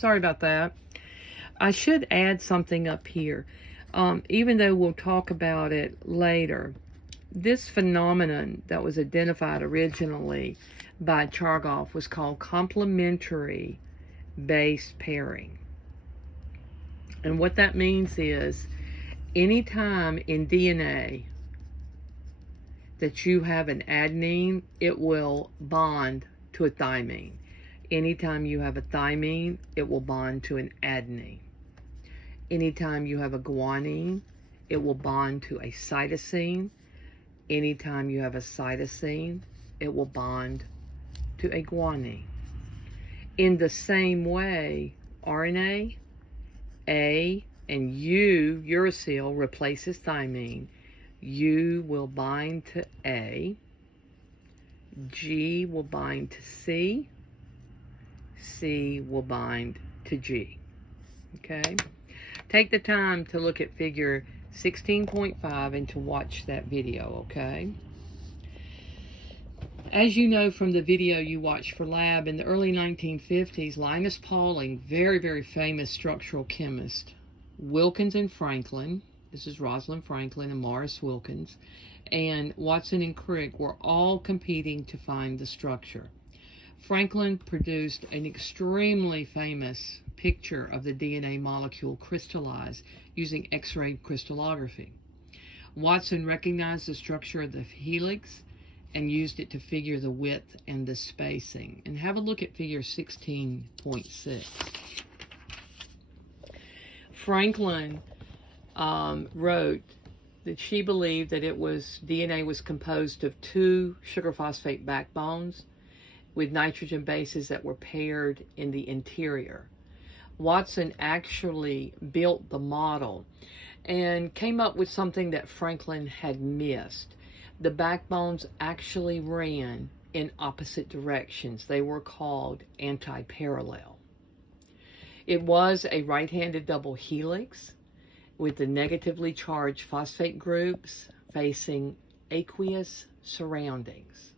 Sorry about that. I should add something up here. Even though we'll talk about it later, this phenomenon that was identified originally by Chargaff was called complementary base pairing. And what that means is anytime in DNA that you have an adenine, it will bond to a thymine. Anytime you have a thymine, it will bond to an adenine. Anytime you have a guanine, it will bond to a cytosine. Anytime you have a cytosine, it will bond to a guanine. In the same way, RNA, A and U, uracil, replaces thymine. U will bind to A. G will bind to C. C will bind to G. Okay? Take the time to look at figure 16.5 and to watch that video, okay? As you know from the video you watched for lab, in the early 1950s, Linus Pauling, very, very famous structural chemist, Wilkins and Franklin, this is Rosalind Franklin and Morris Wilkins, and Watson and Crick were all competing to find the structure. Franklin produced an extremely famous picture of the DNA molecule crystallized using X-ray crystallography. Watson recognized the structure of the helix and used it to figure the width and the spacing. And have a look at figure 16.6. Franklin wrote that she believed that DNA was composed of two sugar phosphate backbones with nitrogen bases that were paired in the interior. Watson actually built the model and came up with something that Franklin had missed. The backbones actually ran in opposite directions. They were called anti-parallel. It was a right-handed double helix with the negatively charged phosphate groups facing aqueous surroundings.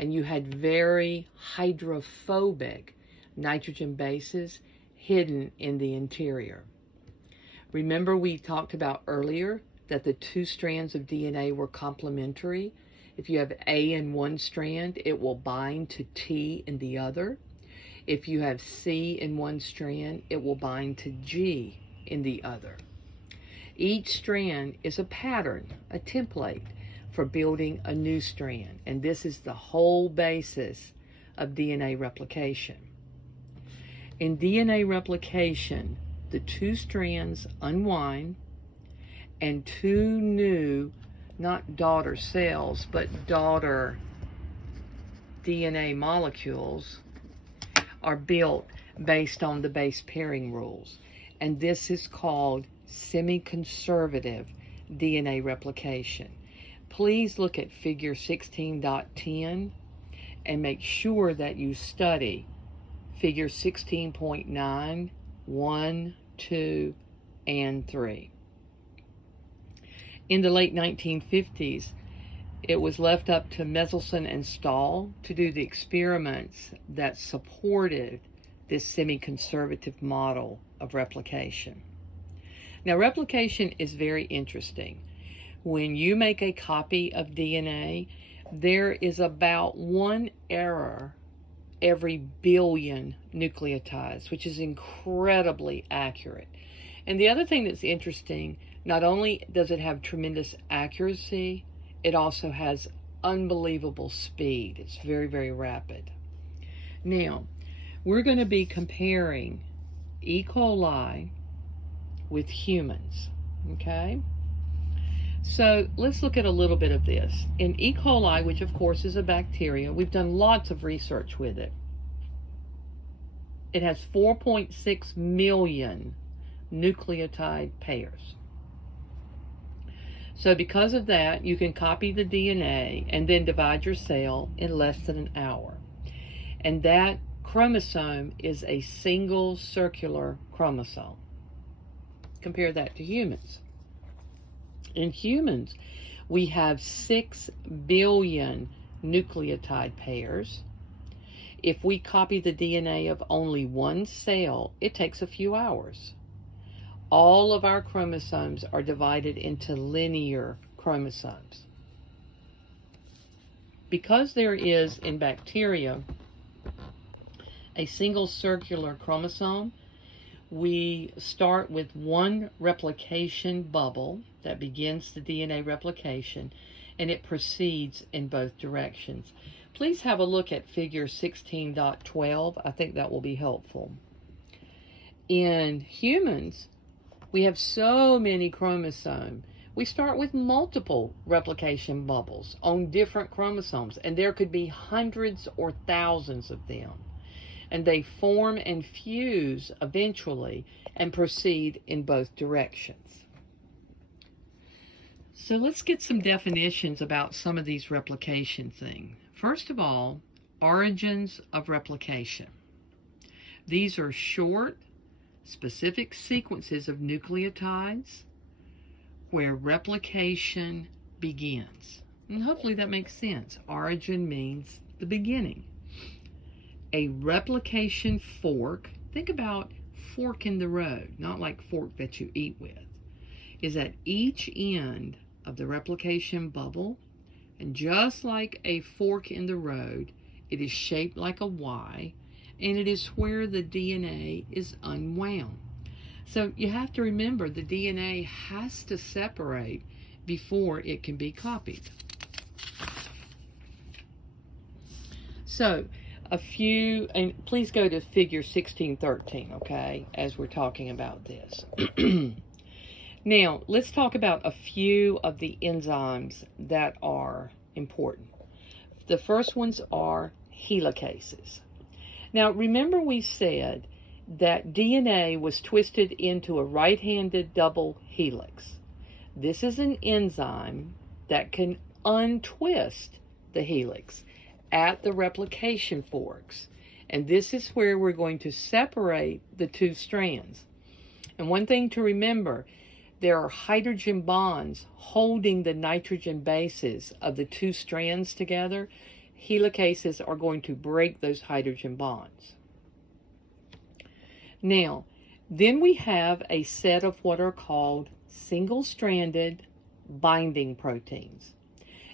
And you had very hydrophobic nitrogen bases hidden in the interior. Remember we talked about earlier that the two strands of DNA were complementary. If you have A in one strand, it will bind to T in the other. If you have C in one strand, it will bind to G in the other. Each strand is a pattern, a template for building a new strand, and this is the whole basis of DNA replication. In DNA replication, the two strands unwind and two new, not daughter cells, but daughter DNA molecules are built based on the base pairing rules. And this is called semi-conservative DNA replication. Please look at figure 16.10 and make sure that you study figure 16.9, 1, 2, and 3. In the late 1950s, it was left up to Meselson and Stahl to do the experiments that supported this semi-conservative model of replication. Now, replication is very interesting. When you make a copy of DNA, there is about one error every billion nucleotides, which is incredibly accurate. And the other thing that's interesting, not only does it have tremendous accuracy, it also has unbelievable speed. It's very, very rapid. Now, we're going to be comparing E. coli with humans, okay? So let's look at a little bit of this. In E. coli, which of course is a bacteria, we've done lots of research with it. It has 4.6 million nucleotide pairs. So because of that, you can copy the DNA and then divide your cell in less than an hour. And that chromosome is a single circular chromosome. Compare that to humans. In humans, we have 6 billion nucleotide pairs. If we copy the DNA of only one cell, it takes a few hours. All of our chromosomes are divided into linear chromosomes. Because there is, in bacteria, a single circular chromosome, we start with one replication bubble that begins the DNA replication, and it proceeds in both directions. Please have a look at figure 16.12. I think that will be helpful. In humans, we have so many chromosomes. We start with multiple replication bubbles on different chromosomes, and there could be hundreds or thousands of them. And they form and fuse eventually and proceed in both directions. So let's get some definitions about some of these replication things. First of all, origins of replication. These are short, specific sequences of nucleotides where replication begins. And hopefully that makes sense. Origin means the beginning. A replication fork, think about fork in the road, not like fork that you eat with, is at each end of the replication bubble, and just like a fork in the road, it is shaped like a Y, and it is where the DNA is unwound. So you have to remember the DNA has to separate before it can be copied. So a few, and please go to figure 1613, okay, as we're talking about this. Now, let's talk about a few of the enzymes that are important. The first ones are helicases. Now, remember we said that DNA was twisted into a right-handed double helix. This is an enzyme that can untwist the helix at the replication forks. And this is where we're going to separate the two strands. And one thing to remember, there are hydrogen bonds holding the nitrogen bases of the two strands together. Helicases are going to break those hydrogen bonds. Now, then we have a set of what are called single-stranded binding proteins.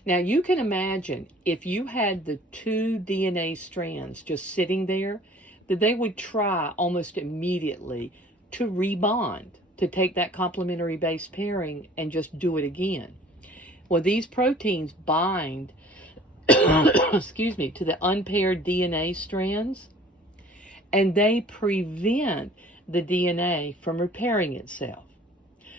Now, you can imagine if you had the two DNA strands just sitting there, that they would try almost immediately to rebond, to take that complementary base pairing and just do it again. Well, these proteins bind, excuse me, to the unpaired DNA strands, and they prevent the DNA from repairing itself.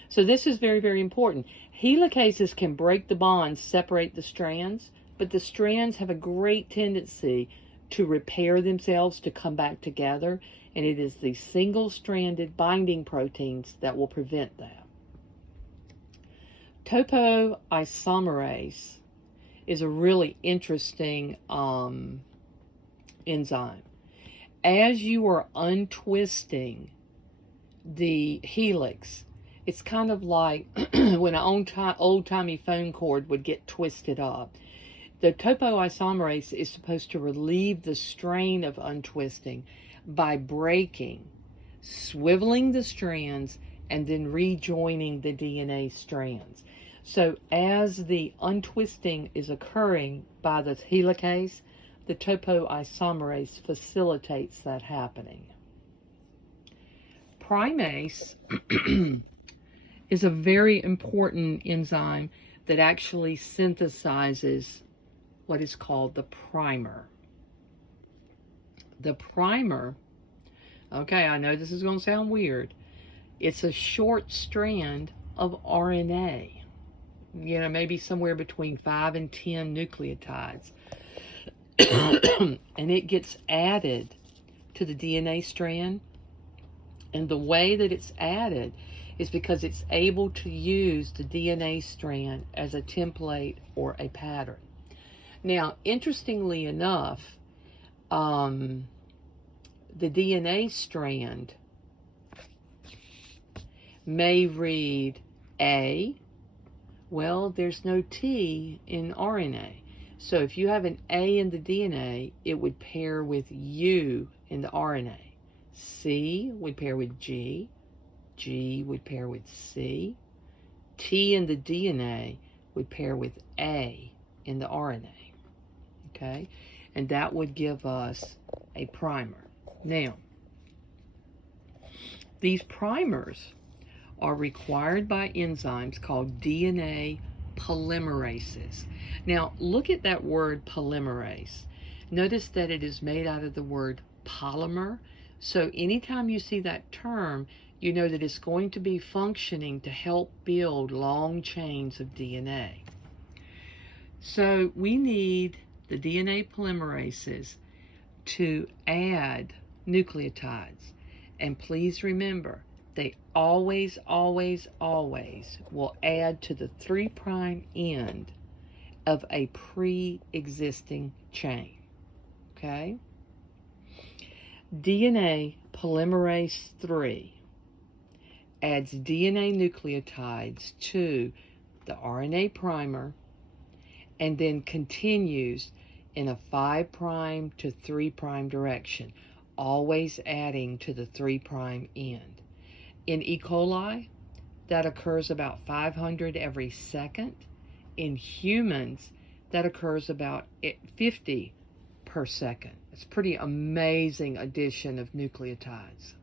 So this is very, very important. Helicases can break the bonds, separate the strands, but the strands have a great tendency to repair themselves, to come back together, and it is the single-stranded binding proteins that will prevent that. Topoisomerase is a really interesting enzyme. As you are untwisting the helix, it's kind of like when an old-timey phone cord would get twisted up. The topoisomerase is supposed to relieve the strain of untwisting by breaking, swiveling the strands, and then rejoining the DNA strands. So as the untwisting is occurring by the helicase, the topoisomerase facilitates that happening. Primase is a very important enzyme that actually synthesizes what is called the primer. The primer, okay, I know this is going to sound weird. It's a short strand of RNA, you know, maybe somewhere between 5 and 10 nucleotides. And it gets added to the DNA strand. And the way that it's added is because it's able to use the DNA strand as a template or a pattern. Now, interestingly enough, the DNA strand may read A. Well, there's no T in RNA. So if you have an A in the DNA, it would pair with U in the RNA. C would pair with G. G would pair with C. T in the DNA would pair with A in the RNA. Okay? And that would give us a primer. Now, these primers are required by enzymes called DNA polymerases. Now, look at that word polymerase. Notice that it is made out of the word polymer. So anytime you see that term, you know that it's going to be functioning to help build long chains of DNA. So we need the DNA polymerases to add nucleotides. And please remember, they always, always, always will add to the 3' end of a pre-existing chain. Okay? DNA polymerase 3 adds DNA nucleotides to the RNA primer and then continues in a 5' to 3' direction, always adding to the 3' end. In E. coli, that occurs about 500 every second. In humans, that occurs about 50 per second. It's a pretty amazing addition of nucleotides.